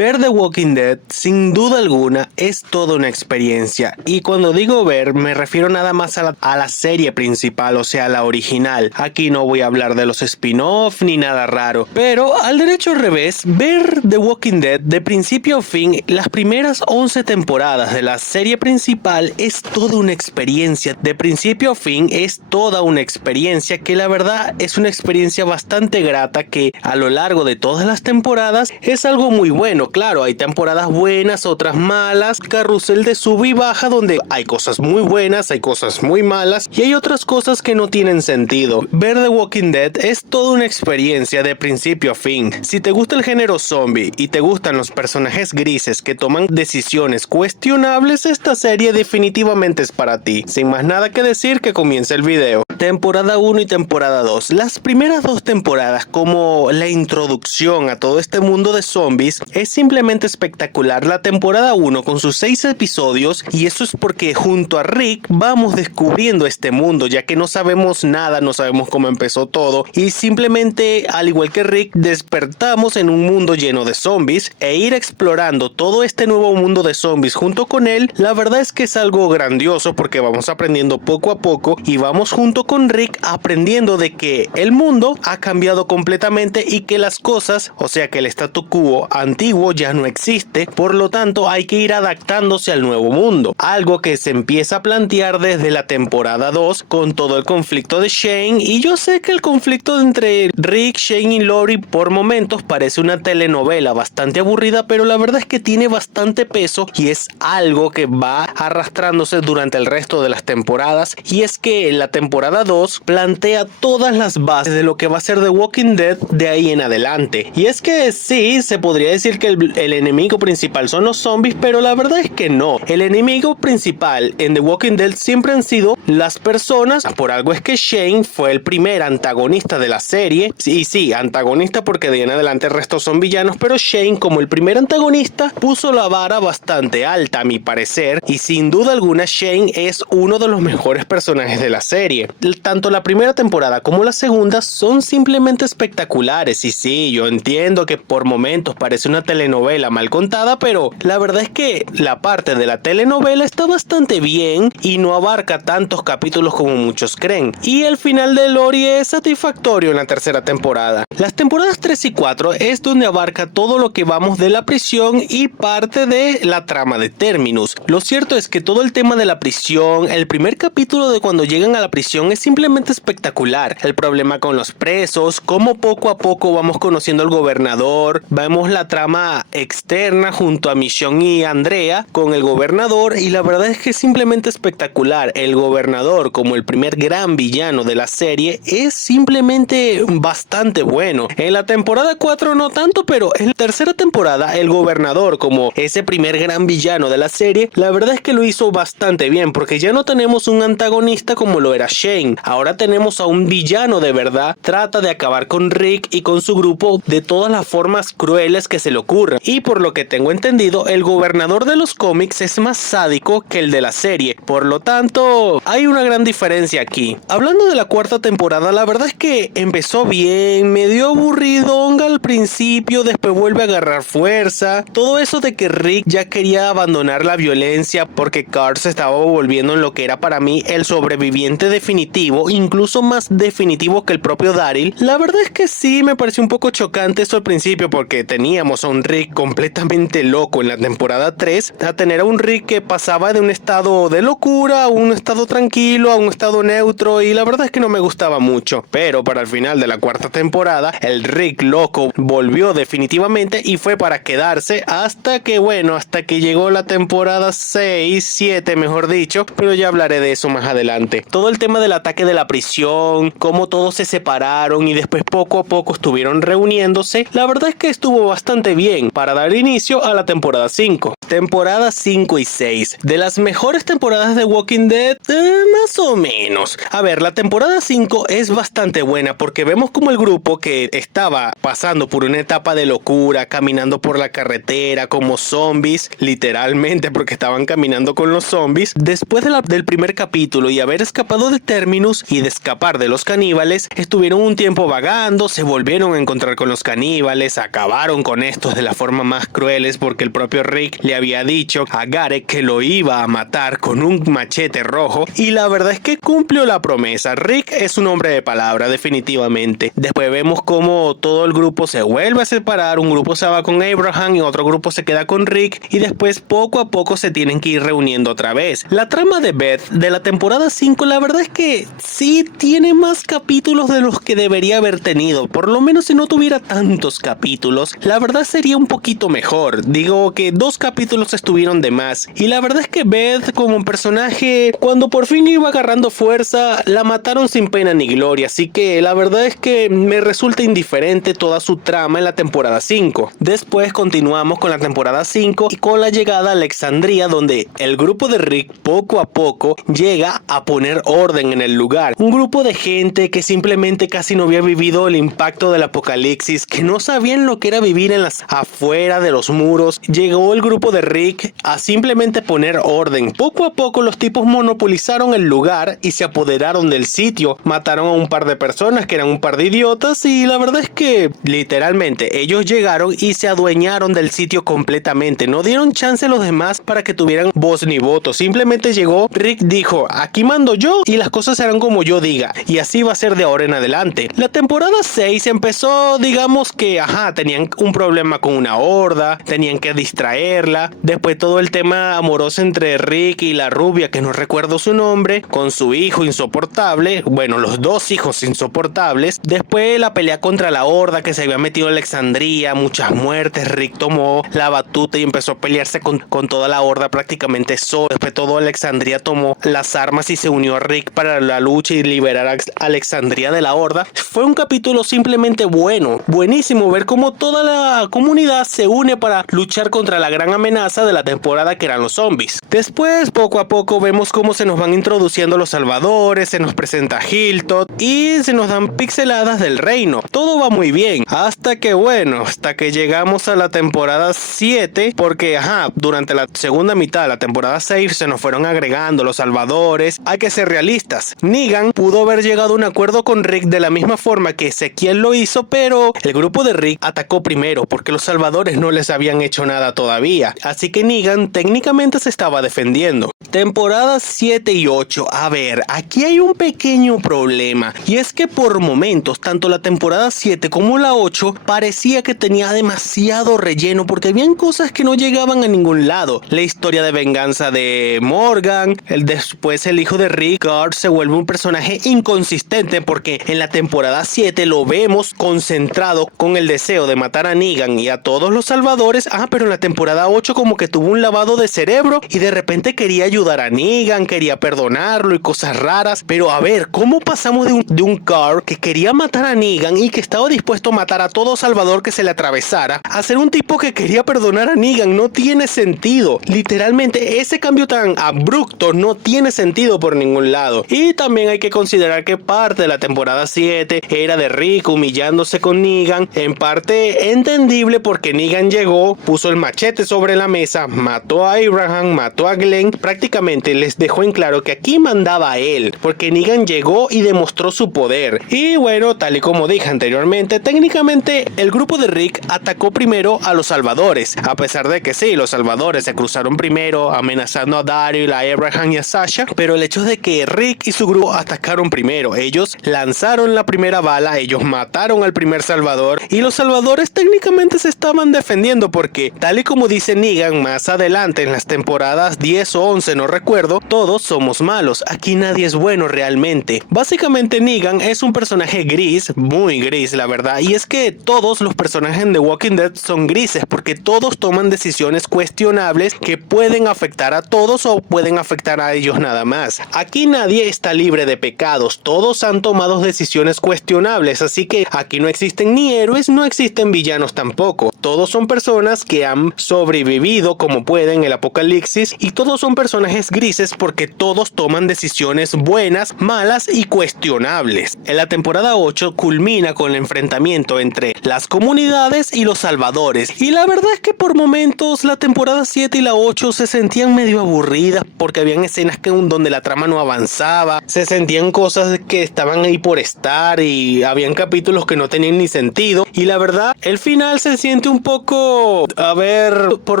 Ver The Walking Dead, sin duda alguna, es toda una experiencia. Y cuando digo ver, me refiero nada más a la serie principal, o sea, la original. Aquí no voy a hablar de los spin-off ni nada raro. Pero al derecho al revés, ver The Walking Dead de principio a fin, las primeras 11 temporadas de la serie principal es toda una experiencia. De principio a fin es toda una experiencia que la verdad es una experiencia bastante grata, que a lo largo de todas las temporadas es algo muy bueno. Claro, hay temporadas buenas, otras malas, carrusel de sub y baja donde hay cosas muy buenas, hay cosas muy malas y hay otras cosas que no tienen sentido. Ver The Walking Dead es toda una experiencia de principio a fin. Si te gusta el género zombie y te gustan los personajes grises que toman decisiones cuestionables, esta serie definitivamente es para ti. Sin más nada que decir, que comience el video. Temporada 1 y temporada 2. Las primeras dos temporadas, como la introducción a todo este mundo de zombies, es simplemente espectacular. La temporada 1 con sus 6 episodios, y eso es porque junto a Rick vamos descubriendo este mundo, ya que no sabemos nada, no sabemos cómo empezó todo, y simplemente, al igual que Rick, despertamos en un mundo lleno de zombies, e ir explorando todo este nuevo mundo de zombies junto con él, la verdad es que es algo grandioso porque vamos aprendiendo poco a poco y vamos junto con Rick aprendiendo de que el mundo ha cambiado completamente y que las cosas, o sea que el statu quo antiguo ya no existe, por lo tanto hay que ir adaptándose al nuevo mundo, algo que se empieza a plantear desde la temporada 2 con todo el conflicto de Shane. Y yo sé que el conflicto entre Rick, Shane y Lori por momentos parece una telenovela bastante aburrida, pero la verdad es que tiene bastante peso y es algo que va arrastrándose durante el resto de las temporadas, y es que la temporada 2 plantea todas las bases de lo que va a ser The Walking Dead de ahí en adelante. Y es que sí, se podría decir que el enemigo principal son los zombies, pero la verdad es que no. El enemigo principal en The Walking Dead siempre han sido las personas. Por algo es que Shane fue el primer antagonista de la serie. Y sí, antagonista porque de ahí en adelante el resto son villanos, pero Shane, como el primer antagonista, puso la vara bastante alta a mi parecer, y sin duda alguna Shane es uno de los mejores personajes de la serie. Tanto la primera temporada como la segunda son simplemente espectaculares. Y sí, yo entiendo que por momentos parece una telenovela mal contada, pero la verdad es que la parte de la telenovela está bastante bien y no abarca tantos capítulos como muchos creen. Y el final de Lori es satisfactorio en la tercera temporada. Las temporadas 3 y 4 es donde abarca todo lo que vamos de la prisión y parte de la trama de Terminus. Lo cierto es que todo el tema de la prisión, el primer capítulo de cuando llegan a la prisión, es simplemente espectacular. El problema con los presos, cómo poco a poco vamos conociendo al gobernador, vemos la trama externa junto a Michonne y Andrea con el gobernador, y la verdad es que es simplemente espectacular. El gobernador, como el primer gran villano de la serie, es simplemente bastante bueno. En la temporada 4 no tanto, pero en la tercera temporada el gobernador, como ese primer gran villano de la serie, la verdad es que lo hizo bastante bien, porque ya no tenemos un antagonista como lo era Shane. Ahora tenemos a un villano de verdad. Trata de acabar con Rick y con su grupo de todas las formas crueles que se le ocurran. Y por lo que tengo entendido, el gobernador de los cómics es más sádico que el de la serie. Por lo tanto, hay una gran diferencia aquí. Hablando de la cuarta temporada, la verdad es que empezó bien, medio aburridonga al principio, después vuelve a agarrar fuerza. Todo eso de que Rick ya quería abandonar la violencia porque Carl se estaba volviendo en lo que era para mí el sobreviviente definitivo, incluso más definitivo que el propio Daryl. La verdad es que sí, me pareció un poco chocante esto al principio, porque teníamos a un Rick completamente loco en la temporada 3, a tener a un Rick que pasaba de un estado de locura a un estado tranquilo, a un estado neutro, y la verdad es que no me gustaba mucho. Pero para el final de la cuarta temporada, el Rick loco volvió definitivamente y fue para quedarse hasta que, bueno, hasta que llegó la temporada 6, 7 mejor dicho, pero ya hablaré de eso más adelante. Todo el tema del ataque de la prisión, cómo todos se separaron y después poco a poco estuvieron reuniéndose, la verdad es que estuvo bastante bien para dar inicio a la temporada 5. Temporada 5 y 6. De las mejores temporadas de Walking Dead, más o menos. A ver, la temporada 5 es bastante buena porque vemos como el grupo que estaba pasando por una etapa de locura, caminando por la carretera como zombies, literalmente porque estaban caminando con los zombies, después del primer capítulo y haber escapado de Terminus y de escapar de los caníbales, estuvieron un tiempo vagando, se volvieron a encontrar con los caníbales, acabaron con estos de la forma más crueles, porque el propio Rick le había dicho a Gareth que lo iba a matar con un machete rojo, y la verdad es que cumplió la promesa. Rick es un hombre de palabra, definitivamente. Después vemos cómo todo el grupo se vuelve a separar, un grupo se va con Abraham y otro grupo se queda con Rick, y después poco a poco se tienen que ir reuniendo otra vez. La trama de Beth de la temporada 5, la verdad es que sí tiene más capítulos de los que debería haber tenido. Por lo menos si no tuviera tantos capítulos, la verdad sería un poquito mejor. Digo que 2 capítulos estuvieron de más, y la verdad es que Beth como personaje, cuando por fin iba agarrando fuerza, la mataron sin pena ni gloria, así que la verdad es que me resulta indiferente toda su trama en la temporada 5. Después continuamos con la temporada 5 y con la llegada a Alexandria, donde el grupo de Rick poco a poco llega a poner orden en el lugar. Un grupo de gente que simplemente casi no había vivido el impacto del apocalipsis, que no sabían lo que era vivir en las afuera de los muros. Llegó el grupo de Rick a simplemente poner orden. Poco a poco los tipos monopolizaron el lugar y se apoderaron del sitio. Mataron a un par de personas que eran un par de idiotas, y la verdad es que literalmente ellos llegaron y se adueñaron del sitio completamente. No dieron chance a los demás para que tuvieran voz ni voto. Simplemente llegó, Rick dijo: aquí mando yo y las cosas serán como yo diga, y así va a ser de ahora en adelante. La temporada 6 empezó, digamos que tenían un problema con una horda, tenían que distraerla. Después todo el tema amoroso entre Rick y la rubia, que no recuerdo su nombre, con su hijo insoportable, bueno, los 2 hijos insoportables. Después la pelea contra la horda que se había metido en Alexandria, muchas muertes. Rick tomó la batuta y empezó a pelearse con toda la horda prácticamente solo. Después todo Alexandria tomó las armas y se unió a Rick para la lucha y liberar a Alexandria de la horda. Fue un capítulo simplemente bueno, buenísimo ver cómo toda la comunidad se une para luchar contra la gran amenaza de la temporada, que eran los zombies. Después poco a poco vemos cómo se nos van introduciendo los salvadores, se nos presenta Hilton y se nos dan pixeladas del reino. Todo va muy bien hasta que llegamos a la temporada 7, porque durante la segunda mitad de la temporada 6 se nos fueron agregando los salvadores. Hay que ser realistas, Negan pudo haber llegado a un acuerdo con Rick de la misma forma que Ezequiel lo hizo, pero el grupo de Rick atacó primero porque los salvadores no les habían hecho nada todavía, así que Negan técnicamente se estaba defendiendo. Temporadas 7 y 8. A ver, aquí hay un pequeño problema, y es que por momentos tanto la temporada 7 como la 8 parecía que tenía demasiado relleno, porque habían cosas que no llegaban a ningún lado. La historia de venganza de Morgan, después el hijo de Rick, Guard, se vuelve un personaje inconsistente, porque en la temporada 7 lo vemos concentrado con el deseo de matar a Negan y a todos los salvadores, pero en la temporada 8 como que tuvo un lavado de cerebro y de repente quería ayudar a Negan, quería perdonarlo y cosas raras. Pero a ver, ¿cómo pasamos de un Guard que quería matar a Negan y que estaba dispuesto a matar a todo salvador que se le atravesara, a ser un tipo que quería perdonar a Negan? No tiene sentido. Literalmente ese cambio tan abrupto no tiene sentido por ningún lado. Y también hay que considerar que parte de la temporada 7 era de Rick humillándose con Negan, en parte entendible porque Negan llegó, puso el machete sobre la mesa, mató a Abraham, mató a Glenn, prácticamente les dejó en claro que aquí mandaba a él, porque Negan llegó y demostró su poder. Y bueno, tal y como dije anteriormente, técnicamente el grupo de Rick atacó primero a los salvadores, a pesar de que sí, los salvadores se cruzaron primero amenazando a Daryl, a Abraham y a Sasha, pero el hecho de que Rick y su grupo atacaron primero, ellos lanzaron la primera bala, ellos mataron al primer salvador, y los salvadores técnicamente se estaban defendiendo, porque tal y como dice Negan más adelante en las temporadas 10 o 11, no recuerdo, todos somos malos, aquí nadie es bueno realmente. Básicamente Negan es un personaje gris, muy gris la verdad, y es que todos los personajes en The Walking Dead son grises, porque todos toman decisiones cuestionables que pueden afectar a todos o pueden afectar a ellos nada más. Aquí nadie está libre de pecados, todos han tomado decisiones cuestionables, así que aquí no existen ni héroes, no existen villanos tampoco. Todos son personas que han sobrevivido como pueden el apocalipsis, y todos son personajes personajes grises porque todos toman decisiones buenas, malas y cuestionables. En la temporada 8 culmina con el enfrentamiento entre las comunidades y los salvadores, y la verdad es que por momentos la temporada 7 y la 8 se sentían medio aburridas porque habían escenas donde la trama no avanzaba, se sentían cosas que estaban ahí por estar y habían capítulos que no tenían ni sentido, y la verdad el final se siente un poco, a ver, por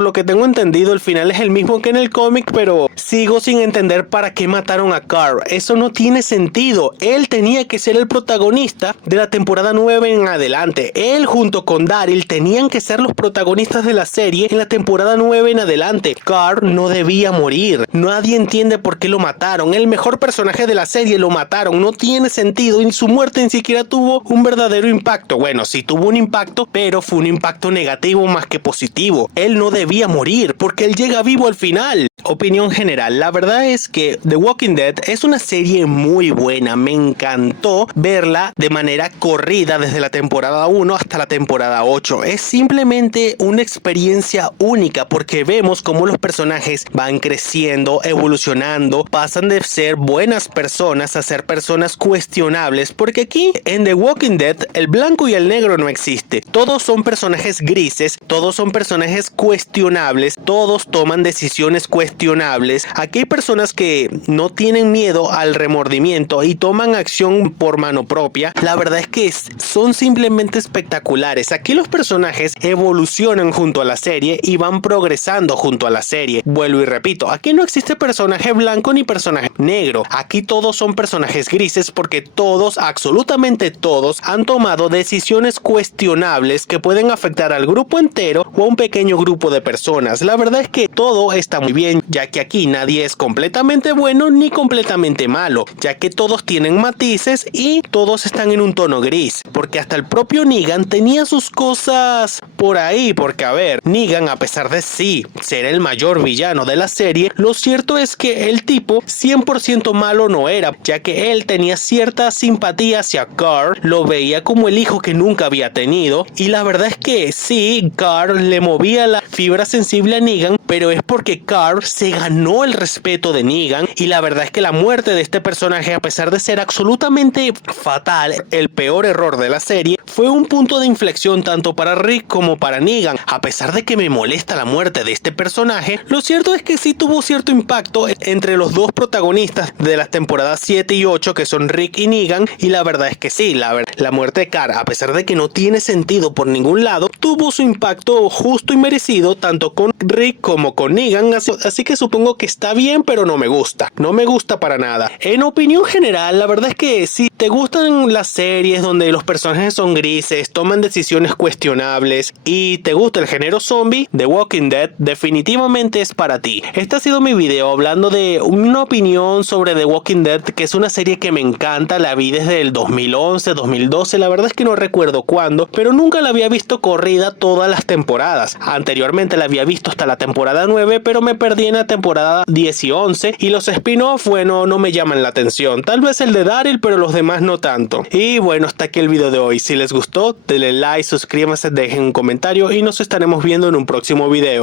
lo que tengo entendido el final es el mismo que en el cómic, pero sigo sin entender para qué mataron a Carl. Eso no tiene sentido. Él tenía que ser el protagonista de la temporada 9 en adelante. Él junto con Daryl tenían que ser los protagonistas de la serie en la temporada 9 en adelante. Carl no debía morir. Nadie entiende por qué lo mataron. El mejor personaje de la serie lo mataron. No tiene sentido y su muerte ni siquiera tuvo un verdadero impacto. Bueno, sí tuvo un impacto, pero fue un impacto negativo más que positivo. Él no debía morir porque él llega vivo al final. Opinión general, la verdad es que The Walking Dead es una serie muy buena. Me encantó verla de manera corrida desde la temporada 1 hasta la temporada 8. Es simplemente una experiencia única porque vemos cómo los personajes van creciendo, evolucionando, pasan de ser buenas personas a ser personas cuestionables, porque aquí en The Walking Dead el blanco y el negro no existe. Todos son personajes grises, todos son personajes cuestionables, todos toman decisiones cuestionables. Aquí hay personas que no tienen miedo al remordimiento y toman acción por mano propia. La verdad es que son simplemente espectaculares. Aquí los personajes evolucionan junto a la serie y van progresando junto a la serie. Vuelvo y repito, aquí no existe personaje blanco ni personaje negro. Aquí todos son personajes grises porque todos, absolutamente todos, han tomado decisiones cuestionables que pueden afectar al grupo entero o a un pequeño grupo de personas. La verdad es que todo está muy bien, ya que aquí nadie es completamente bueno ni completamente malo, ya que todos tienen matices y todos están en un tono gris, porque hasta el propio Negan tenía sus cosas por ahí, porque a ver, Negan, a pesar de sí ser el mayor villano de la serie, lo cierto es que el tipo 100% malo no era, ya que él tenía cierta simpatía hacia Carl, lo veía como el hijo que nunca había tenido, y la verdad es que sí, Carl le movía la fibra sensible a Negan, pero es porque Carl se ganó el respeto de Negan, y la verdad es que la muerte de este personaje, a pesar de ser absolutamente fatal, el peor error de la serie, fue un punto de inflexión tanto para Rick como para Negan. A pesar de que me molesta la muerte de este personaje, lo cierto es que sí tuvo cierto impacto entre los dos protagonistas de las temporadas 7 y 8, que son Rick y Negan, y la verdad es que sí, la muerte de Carl, a pesar de que no tiene sentido por ningún lado, tuvo su impacto justo y merecido tanto con Rick como con Negan, así que supongo que está bien, pero no me gusta para nada. En opinión general, la verdad es que si te gustan las series donde los personajes son grises, toman decisiones cuestionables y te gusta el género zombie, The Walking Dead definitivamente es para ti. Este ha sido mi video hablando de una opinión sobre The Walking Dead, que es una serie que me encanta. La vi desde el 2011, 2012, la verdad es que no recuerdo cuándo, pero nunca la había visto corrida todas las temporadas. Anteriormente la había visto hasta la temporada 9, pero me perdí en la temporada 10 y 11, y los spin-off, bueno, no me llaman la atención. Tal vez el de Daryl, pero los demás no tanto. Y bueno, hasta aquí el video de hoy. Si les gustó, denle like, suscríbanse, dejen un comentario y nos estaremos viendo en un próximo video.